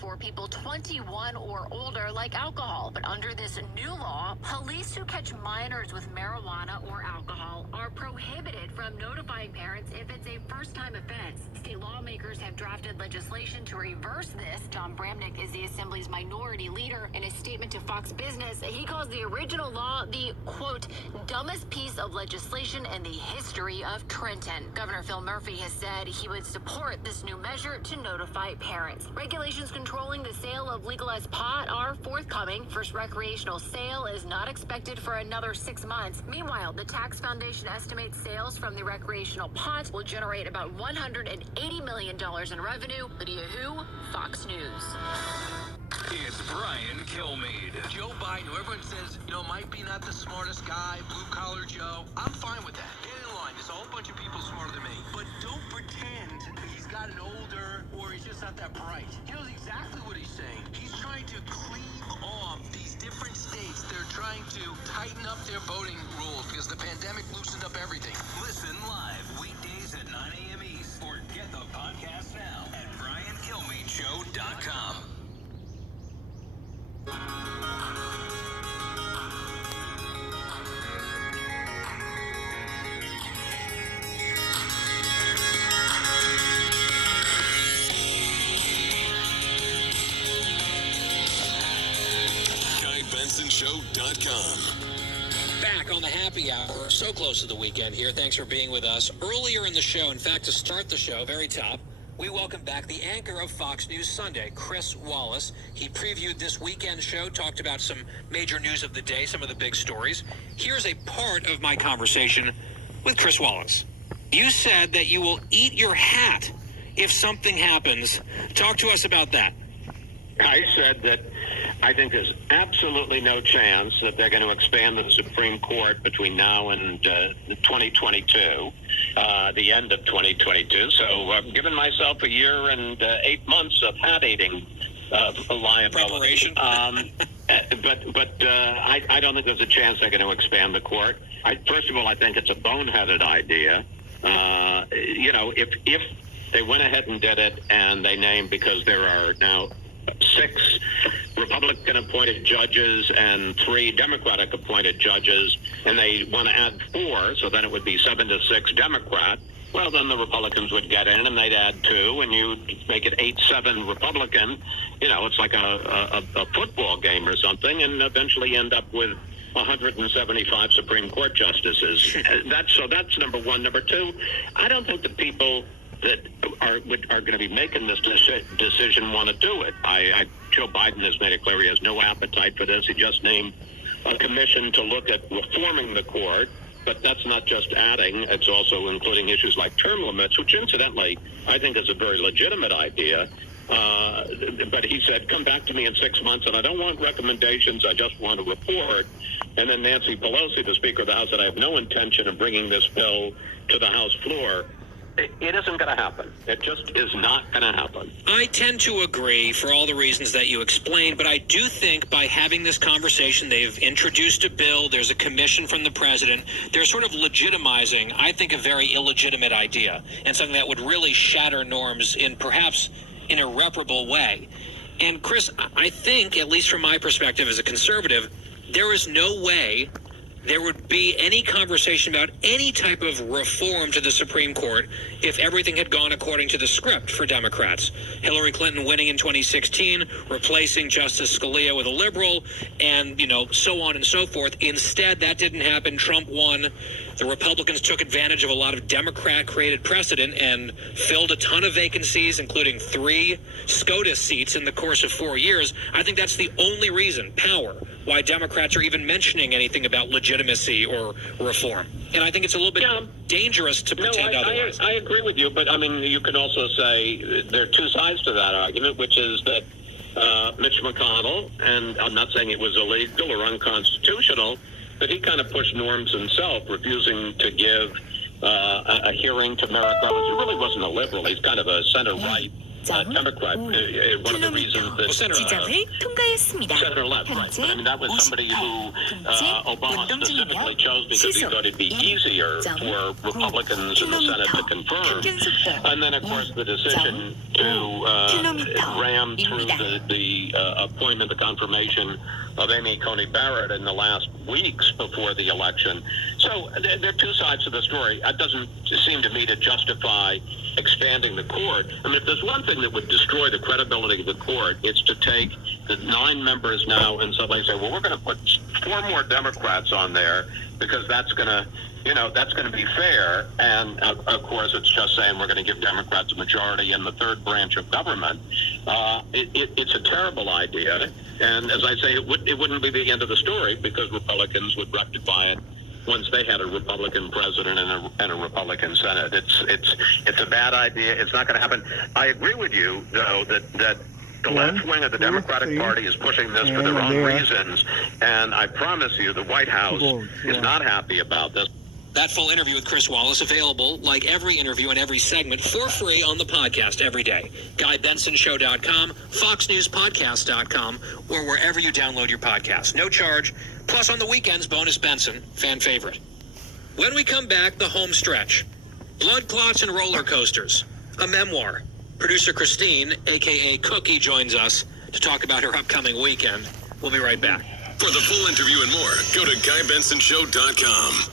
for people 21 or older, like alcohol. But under this new law, police who catch minors with marijuana or alcohol are prohibited from notifying parents if it's a first-time offense. State lawmakers have drafted legislation to reverse this. Mt.Bongnae is the Assembly's minority leader. In a statement to Fox Business, he calls the original law the, quote, dumbest piece of legislation in the history of Trenton. Governor Phil Murphy has said he would support this new measure to notify parents. Regulations controlling the sale of legalized pot are forthcoming. First recreational sale is not expected for another 6 months. Meanwhile, the Tax Foundation estimates sales from the recreational pot will generate about $180 million in revenue. Lydia Hu, Fox News. It's Brian Kilmeade. Joe Biden, who everyone says, might be not the smartest guy, blue-collar Joe. I'm fine with that. Get in line. There's a whole bunch of people smarter than me. But don't pretend he's gotten older or he's just not that bright. He knows exactly what he's saying. He's trying to cleave off these different states. They're trying to tighten up their voting rules because the pandemic loosened up everything. Listen live weekdays at 9 a.m. East or get the podcast now at BrianKilmeadeShow.com. Back on the happy hour, so close to the weekend here. Thanks for being with us. Earlier in the show, in fact, to start the show, very top, we welcome back the anchor of Fox News Sunday, Chris Wallace. He previewed this weekend show, talked about some major news of the day, some of the big stories. Here's a part of my conversation with Chris Wallace. You said that you will eat your hat if something happens. Talk to us about that. I said that I think there's absolutely no chance that they're going to expand the Supreme Court between now and 2022, the end of 2022. So I've given myself a year and 8 months of hat eating liability. Preparation. But I don't think there's a chance they're going to expand the court. First of all, I think it's a boneheaded idea. If they went ahead and did it and they named, because there are now 6 Republican-appointed judges and 3 Democratic-appointed judges, and they want to add 4, so then it would be 7 to 6 Democrat. Well, then the Republicans would get in, and they'd add 2, and you'd make it 8-7 Republican. It's like a football game or something, and eventually end up with 175 Supreme Court justices. That's number one. Number two, I don't think the people that are going to be making this decision want to do it. Joe Biden has made it clear he has no appetite for this. He just named a commission to look at reforming the court, but that's not just adding. It's also including issues like term limits, which incidentally I think is a very legitimate idea. But he said, come back to me in 6 months, and I don't want recommendations. I just want a report. And then Nancy Pelosi, the Speaker of the House, said, I have no intention of bringing this bill to the House floor. It isn't going to happen. It just is not going to happen. I tend to agree for all the reasons that you explained, but I do think by having this conversation, they've introduced a bill, there's a commission from the president, they're sort of legitimizing, I think, a very illegitimate idea and something that would really shatter norms in perhaps an irreparable way. And Chris, I think, at least from my perspective as a conservative, there is no way there would be any conversation about any type of reform to the Supreme Court if everything had gone according to the script for Democrats. Hillary Clinton winning in 2016, replacing Justice Scalia with a liberal, and, so on and so forth. Instead, that didn't happen. Trump won. The Republicans took advantage of a lot of Democrat-created precedent and filled a ton of vacancies, including 3 SCOTUS seats in the course of 4 years. I think that's the only reason, power, why Democrats are even mentioning anything about legitimacy or reform. And I think it's a little bit dangerous to pretend otherwise. I agree with you, but, you can also say there are 2 sides to that argument, which is that Mitch McConnell, and I'm not saying it was illegal or unconstitutional, but he kind of pushed norms himself, refusing to give a hearing to Merrick Garland. He really wasn't a liberal. He's kind of a center-right Democrat. One of the reasons that 지점을 통과했습니다. Senator left, right. But I mean, that was somebody who Obama specifically chose because he thought it'd be easier for Republicans in the Senate to confirm. And then, of course, the decision to ram through the appointment, the confirmation of Amy Coney Barrett in the last weeks before the election. So there are two sides to the story. It doesn't seem to me to justify expanding the court. I mean, if there's one thing that would destroy the credibility of the court, it's to take the 9 members now and suddenly say, well, we're going to put 4 more Democrats on there because that's going to, that's going to be fair. And of course, it's just saying we're going to give Democrats a majority in the third branch of government. It's a terrible idea. And as I say, it wouldn't be the end of the story because Republicans would rectify it once they had a Republican president and a Republican Senate. It's a bad idea. It's not going to happen. I agree with you, though, that the left wing of the Democratic Party is pushing this for their own reasons. And I promise you, the White House is not happy about this. That full interview with Chris Wallace available, like every interview and every segment, for free on the podcast every day. GuyBensonShow.com, FoxNewsPodcast.com, or wherever you download your podcasts. No charge. Plus on the weekends, bonus Benson, fan favorite. When we come back, the home stretch. Blood clots and roller coasters. A memoir. Producer Christine, a.k.a. Cookie, joins us to talk about her upcoming weekend. We'll be right back. For the full interview and more, go to GuyBensonShow.com.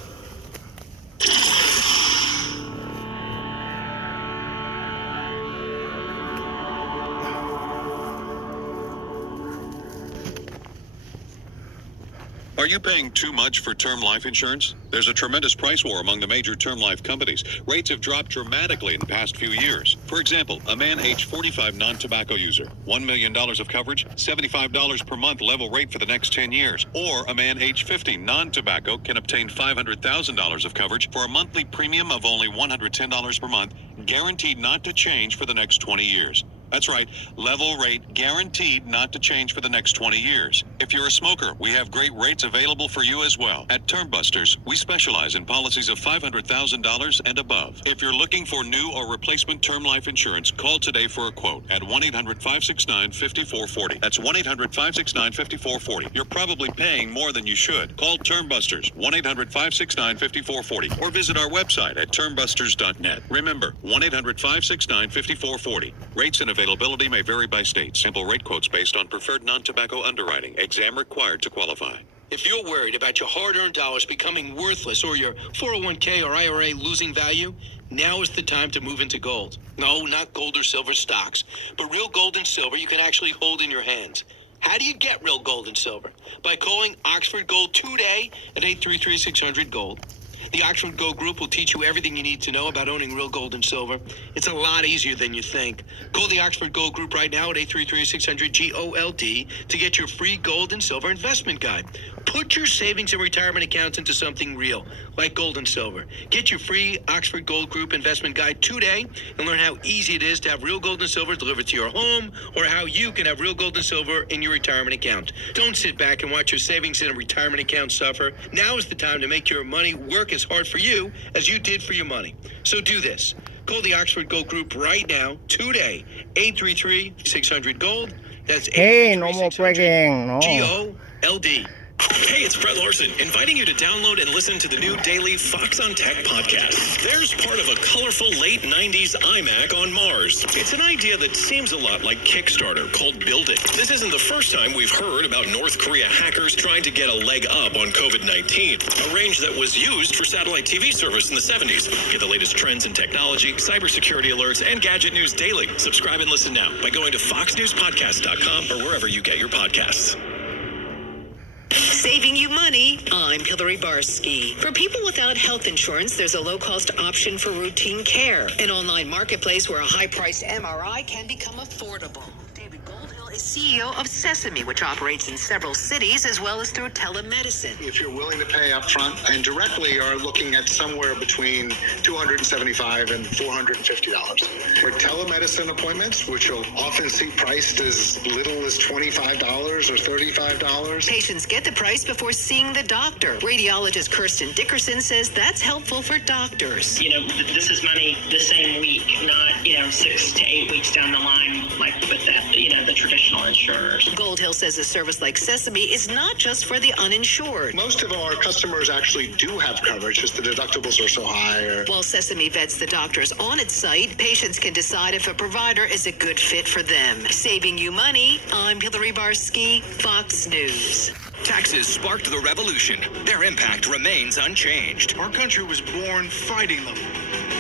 Are you paying too much for term life insurance? There's a tremendous price war among the major term life companies. Rates have dropped dramatically in the past few years. For example, a man age 45 non-tobacco user, $1 million of coverage, $75 per month level rate for the next 10 years. Or a man age 50 non-tobacco can obtain $500,000 of coverage for a monthly premium of only $110 per month, guaranteed not to change for the next 20 years. That's right, level rate guaranteed not to change for the next 20 years. If you're a smoker, we have great rates available for you as well. At Term Busters, we specialize in policies of $500,000 and above. If you're looking for new or replacement term life insurance, call today for a quote at 1-800-569-5440. That's 1-800-569-5440. You're probably paying more than you should. Call Term Busters, 1-800-569-5440, or visit our website at termbusters.net. Remember, 1-800-569-5440. Rates and availability may vary by state. Simple rate quotes based on preferred non-tobacco underwriting. Exam required to qualify. If you're worried about your hard-earned dollars becoming worthless or your 401k or IRA losing value, now is the time to move into gold. No, not gold or silver stocks, but real gold and silver you can actually hold in your hands. How do you get real gold and silver? By calling Oxford Gold today at 833-600-GOLD. The Oxford Gold Group will teach you everything you need to know about owning real gold and silver. It's a lot easier than you think. Call the Oxford Gold Group right now at 833-600-GOLD to get your free gold and silver investment guide. Put your savings and retirement accounts into something real, like gold and silver. Get your free Oxford Gold Group investment guide today and learn how easy it is to have real gold and silver delivered to your home, or how you can have real gold and silver in your retirement account. Don't sit back and watch your savings and retirement account suffer. Now is the time to make your money work as hard for you as you did for your money. So do this. Call the Oxford Gold Group right now, today, 833-600-GOLD. That's Hey, no more bragging, no. GOLD. Hey, it's Brett Larson, inviting you to download and listen to the new daily Fox on Tech podcast. There's part of a colorful late 90s iMac on Mars. It's an idea that seems a lot like Kickstarter, called Build It. This isn't the first time we've heard about North Korea hackers trying to get a leg up on COVID-19, a range that was used for satellite TV service in the 70s. Get the latest trends in technology, cybersecurity alerts, and gadget news daily. Subscribe and listen now by going to foxnewspodcast.com or wherever you get your podcasts. Saving you money, I'm Hillary Barsky. For people without health insurance, there's a low-cost option for routine care. An online marketplace where a high-priced MRI can become affordable. David Goldhill is is CEO of Sesame, which operates in several cities as well as through telemedicine. If you're willing to pay up front and directly are looking at somewhere between $275 and $450. For telemedicine appointments, which you'll often see priced as little as $25 or $35. Patients get the price before seeing the doctor. Radiologist Kirsten Dickerson says that's helpful for doctors. You know, this is money the same week, not, 6 to 8 weeks down the line, like with the traditional insurers. Gold Hill says a service like Sesame is not just for the uninsured. Most of our customers actually do have coverage, just the deductibles are so high. While Sesame vets the doctors on its site, patients can decide if a provider is a good fit for them. Saving you money, I'm Hillary Barsky, Fox News. Taxes sparked the revolution. Their impact remains unchanged. Our country was born fighting them.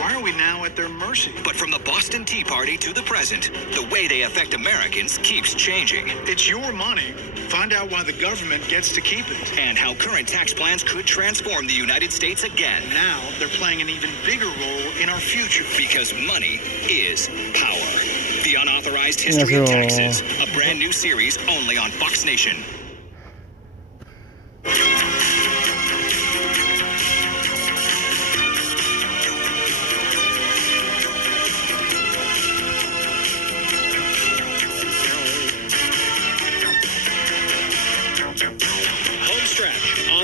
Why are we now at their mercy? But from the Boston Tea Party to the present, the way they affect Americans keeps changing. It's your money. Find out why the government gets to keep it. And how current tax plans could transform the United States again. Now they're playing an even bigger role in our future. Because money is power. The Unauthorized History of Taxes, a brand new series only on Fox Nation.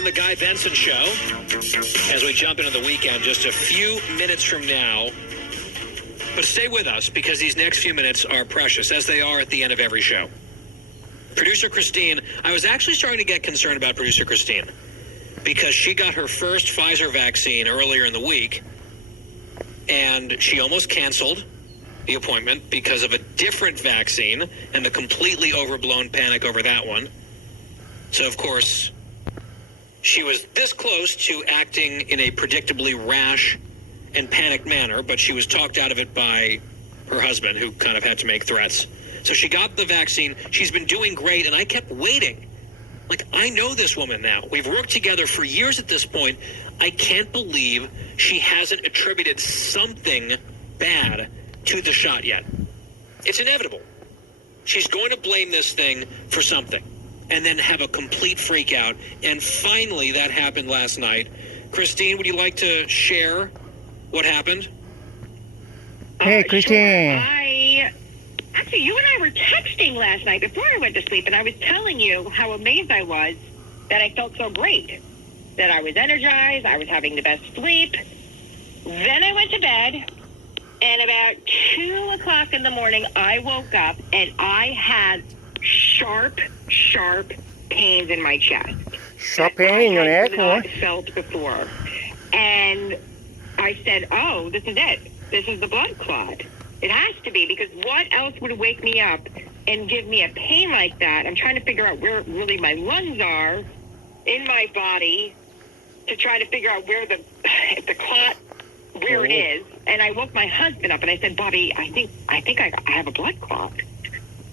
The Guy Benson Show as we jump into the weekend just a few minutes from now. But stay with us because these next few minutes are precious, as they are at the end of every show. Producer Christine, I was actually starting to get concerned about producer Christine because she got her first Pfizer vaccine earlier in the week and she almost canceled the appointment because of a different vaccine and the completely overblown panic over that one. So, of course, she was this close to acting in a predictably rash and panicked manner, but she was talked out of it by her husband, who kind of had to make threats. So she got the vaccine. She's been doing great, and I kept waiting. Like, I know this woman now. We've worked together for years at this point. I can't believe she hasn't attributed something bad to the shot yet. It's inevitable. She's going to blame this thing for something and then have a complete freak out. And finally, that happened last night. Christine, would you like to share what happened? Hey, Christine. Sure. Actually, you and I were texting last night before I went to sleep, and I was telling you how amazed I was that I felt so great, that I was energized, I was having the best sleep. Then I went to bed, and about 2 o'clock in the morning, I woke up, and I had sharp pains in my chest. Sharp pain in your neck? I had not felt before. And I said, oh, this is it. This is the blood clot. It has to be, because what else would wake me up and give me a pain like that? I'm trying to figure out where really my lungs are in my body to try to figure out where the clot, where it is. And I woke my husband up and I said, Bobby, I think I have a blood clot.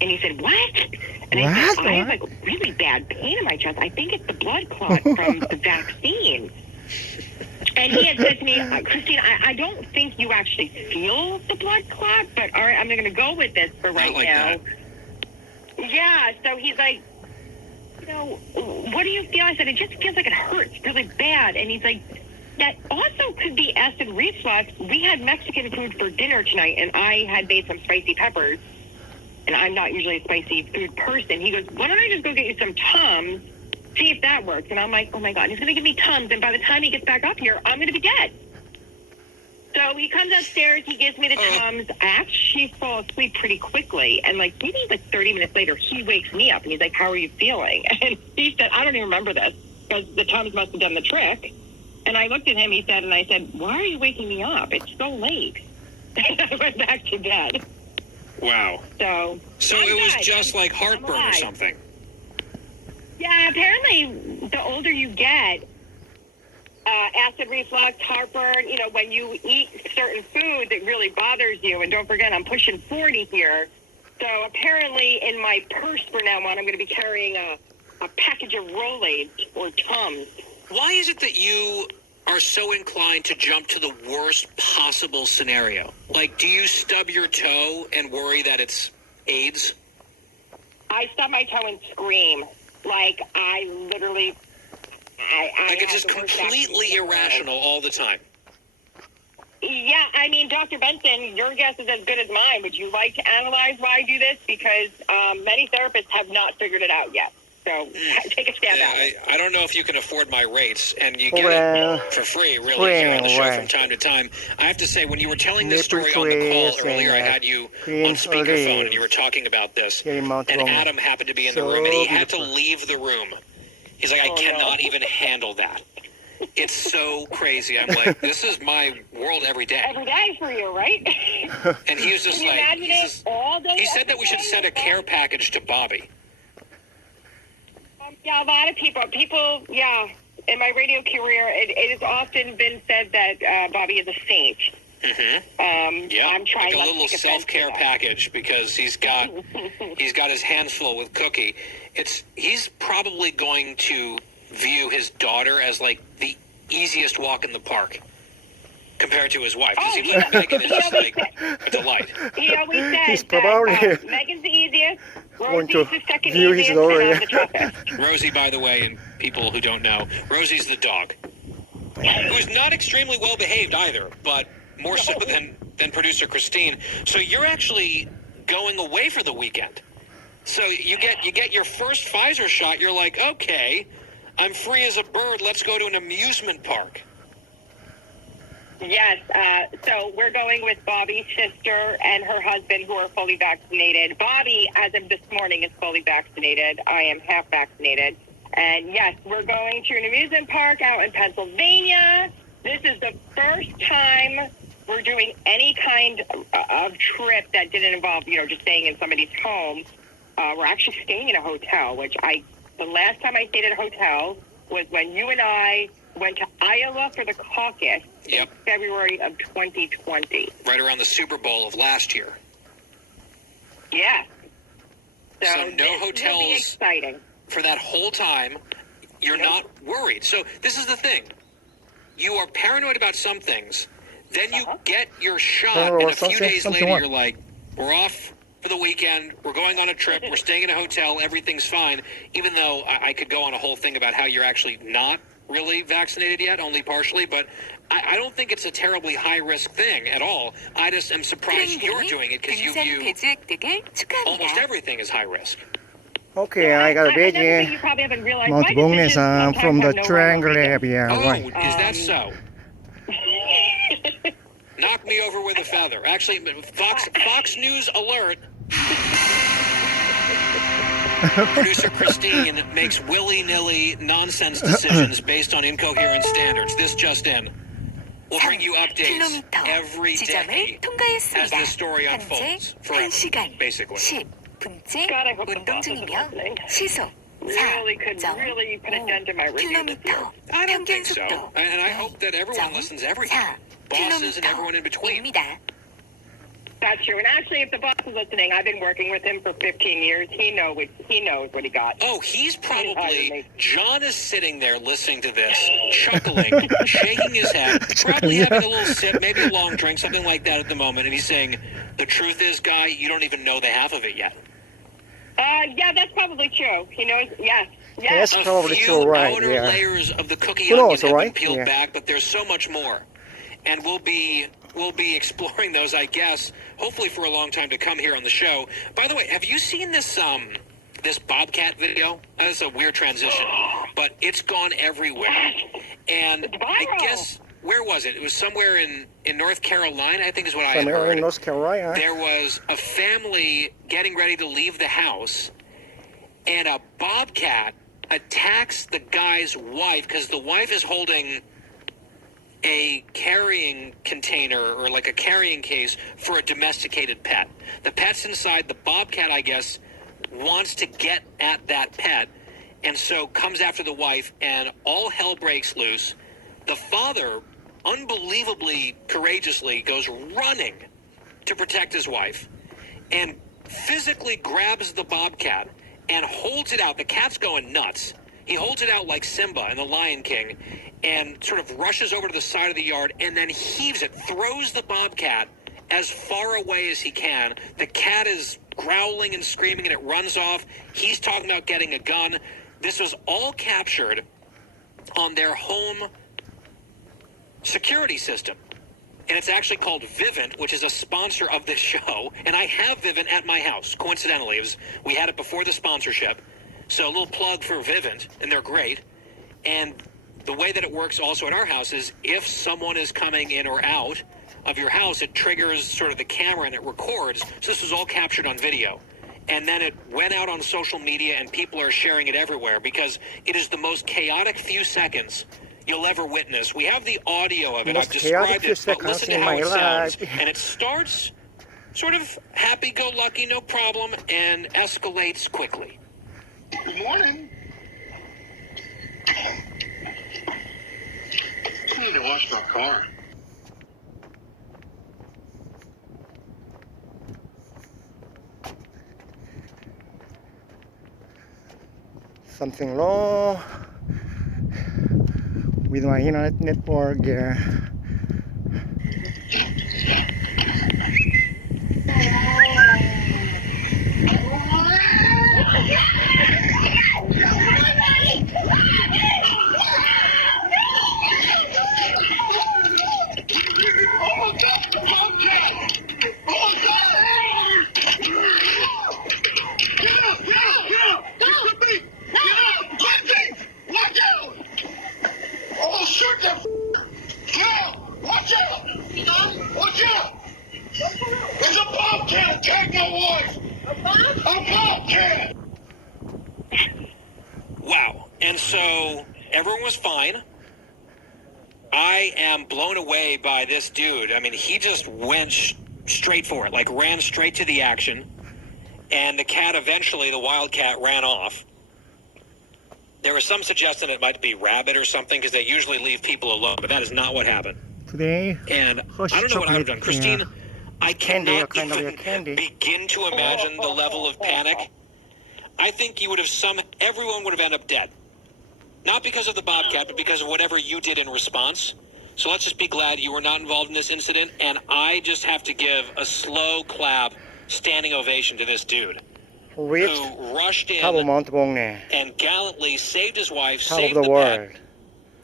And he said, what? And I said, I have like really bad pain in my chest. I think it's the blood clot from the vaccine. And he had said to me, Christine, I don't think you actually feel the blood clot, but all right, I'm going to go with this for right now. Yeah, so he's like, what do you feel? I said, it just feels like it hurts really bad. And he's like, that also could be acid reflux. We had Mexican food for dinner tonight, and I had made some spicy peppers. And I'm not usually a spicy food person. He goes, why don't I just go get you some Tums, see if that works? And I'm like, oh my God, he's going to give me Tums. And by the time he gets back up here, I'm going to be dead. So he comes upstairs, he gives me the Tums. I actually fall asleep pretty quickly. And maybe 30 minutes later, he wakes me up and he's like, how are you feeling? And he said, I don't even remember this because the Tums must have done the trick. And I looked at him, and I said, why are you waking me up? It's so late. And I went back to bed. Wow. So it was just like heartburn or something. Yeah, apparently the older you get, acid reflux, heartburn, when you eat certain foods, it really bothers you. And don't forget, I'm pushing 40 here. So apparently in my purse from now on, I'm going to be carrying a package of Rolaids or Tums. Why is it that you are so inclined to jump to the worst possible scenario? Do you stub your toe and worry that it's AIDS? I I stub my toe and scream. Like, I literally... Like it's just completely irrational all the time. Yeah, I mean, Dr. Benson, your guess is as good as mine. Would you like to analyze why I do this? Because many therapists have not figured it out yet. So take a stab at it. I don't know if you can afford my rates, and you get it for free, really, here on the show from time to time. I have to say, when you were telling this story on the call earlier, I had you on speakerphone, and you were talking about this, and Adam happened to be in the room, and he had to leave the room. He's like, I cannot even handle that. It's so crazy. I'm like, this is my world every day. Every day for you, right? And he was just like, he said that we should send a care package to Bobby. Yeah, a lot of people, in my radio career, it has often been said that Bobby is a saint. Yeah, I'm trying like a little self-care package because he's got his hands full with Cookie. He's probably going to view his daughter as like the easiest walk in the park compared to his wife. It seems like Megan is just like a delight. He always says He's probably Megan's the easiest, going Rosie's to the second view his easiest, daughter. and I'm the toughest. Rosie, by the way, and people who don't know, Rosie's the dog, who's not extremely well behaved either, but more so than producer Christine. So you're actually going away for the weekend. So you get your first Pfizer shot. You're like, okay, I'm free as a bird. Let's go to an amusement park. Yes, so we're going with Bobby's sister and her husband who are fully vaccinated. Bobby, as of this morning, is fully vaccinated. I am half vaccinated. And yes, we're going to an amusement park out in Pennsylvania. This is the first time we're doing any kind of trip that didn't involve, just staying in somebody's home. We're actually staying in a hotel, the last time I stayed at a hotel was when you and I went to Iowa for the caucus in February of 2020. Right around the Super Bowl of last year. Yeah. So no hotels will be exciting. For that whole time. You're not worried. So this is the thing. You are paranoid about some things. Then you get your shot, and a few days later you're like, we're off for the weekend, we're going on a trip, we're staying in a hotel, everything's fine, even though I could go on a whole thing about how you're actually not really vaccinated yet, only partially, but I don't think it's a terribly high-risk thing at all. I just am surprised you're doing it because you view almost everything as high risk. Okay, I got a Another thing baby. you probably haven't realized, Mt.Bongnae from the triangle area. Oh, Right. is that so? Knock me over with a feather. Actually, Fox News alert. Producer Christine makes willy-nilly nonsense decisions based on incoherent standards. This just in. We'll bring you updates every day as the story unfolds. Forever, basically. God, I hope the boss isn't listening. Really could really put a dent in my review this year. I don't think so. And I hope that everyone listens everywhere. Bosses and everyone in between. That's true. And actually, if the boss is listening, I've been working with him for 15 years. He knows what he got. Oh, he's probably... John is sitting there listening to this, chuckling, shaking his head, probably having a little sip, maybe a long drink, something like that at the moment. And he's saying, the truth is, Guy, you don't even know the half of it yet. Yeah, that's probably true. He knows, yes. That's probably true, right? Outer layers of the cookie Who knows, onion have right? been peeled back, but there's so much more. And we'll be exploring those, I guess, hopefully for a long time to come here on the show. By the way, have you seen this this Bobcat video? That's a weird transition, but it's gone everywhere. And I guess, where was it? It was somewhere in North Carolina, I think is what I had heard. Somewhere in North Carolina. There was a family getting ready to leave the house, and a bobcat attacks the guy's wife because the wife is holding a carrying container or like a carrying case for a domesticated pet. The pet's inside. The bobcat, I guess, wants to get at that pet, and so comes after the wife, and all hell breaks loose. The father, unbelievably courageously, goes running to protect his wife and physically grabs the bobcat and holds it out. The cat's going nuts. He holds it out like Simba in The Lion King and sort of rushes over to the side of the yard and then heaves it, throws the bobcat as far away as he can. The cat is growling and screaming, and it runs off. He's talking about getting a gun. This was all captured on their home security system. And it's actually called Vivint, which is a sponsor of this show. And I have Vivint at my house, coincidentally. We had it before the sponsorship. So a little plug for Vivint, and they're great. And the way that it works also at our house is if someone is coming in or out of your house, it triggers sort of the camera and it records. So this was all captured on video. And then it went out on social media, and people are sharing it everywhere because it is the most chaotic few seconds you'll ever witness. We have the audio of it. I've described it, but listen to how it sounds. And it starts sort of happy-go-lucky, no problem, and escalates quickly. Good morning. I need to wash my car. Something low with my internet network here. Oh, shoot that yeah, watch out! Watch out! There's a bobcat! Take my wife! A bobcat! Wow. And so everyone was fine. I am blown away by this dude. I mean, he just went straight for it, like ran straight to the action. And the cat eventually, the wild cat, ran off. There was some suggestion it might be rabbit or something because they usually leave people alone, but that is not what happened. Today, And I don't know what I would have done. Christine, I cannot even begin to imagine the level of panic. I think you would have everyone would have ended up dead. Not because of the bobcat, but because of whatever you did in response. So let's just be glad you were not involved in this incident. And I just have to give a slow clap, standing ovation to this dude who rushed in top of Mt.Bongnae, and gallantly saved his wife, top saved of the world. pet.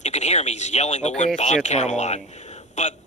You can hear him, he's yelling the Okay, word see you bobcat tomorrow a lot. morning. But